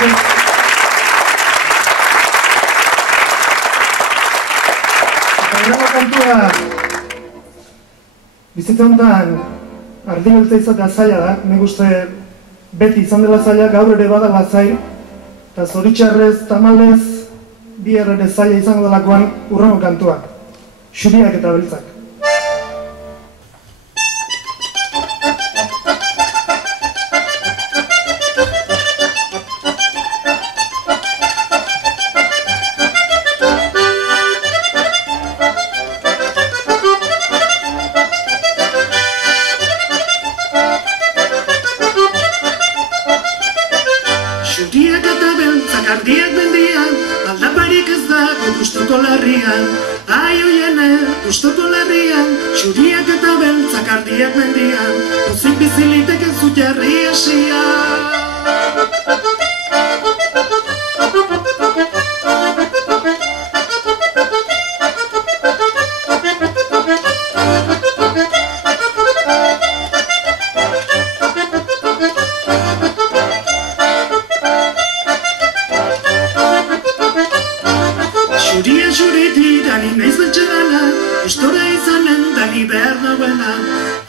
Gaurreko kantua bizitza honetan ardi beltza izatea zaila da, nik uste beti izan dela zaila, gaur ere badala zail, eta zoritxarrez, tamalez, bihar ere zaila izango delakoan hurrengo kantua, Xuriak eta Beltzak. Xuriak eta Beltzak ardiak mendian, aldaparik ez dago gustoko larrian. Ai oiene, gustoko larrian, Xuriak eta Beltzak ardiak mendian, pozik biziliteke zu jarri esia. Xuria xuriti dani naiz beltxarana, gustora izanen dani behar nauena.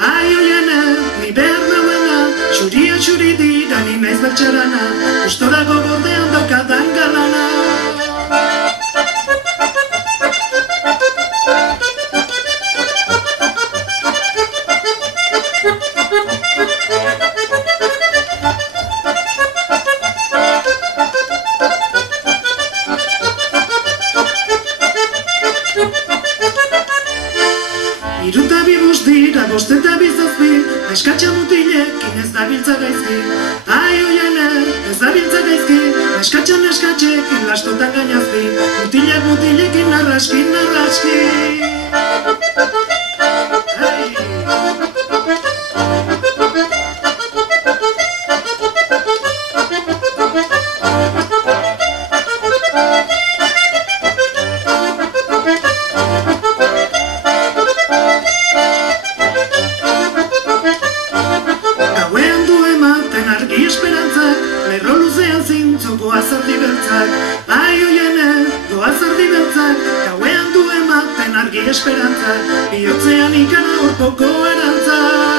Ai oiene, ni behar nauena, xuria xuriti dani naiz beltxarana, gustora gogordean daukadan galana. Iruta bi bost dira, bost eta bizazpi, neskatxa mutilekin ez dabiltza gaizki. Ai oiene, ez dabiltza gaizki, neskatxekin lastotan gainazpi, mutilekin narraski. Lerro luzean zintzo goaz ardi beltzak. Ai oiene, goaz ardi beltzak, gauean du ematen argi esperantzak, bihotzean ikana urpoko erantzak.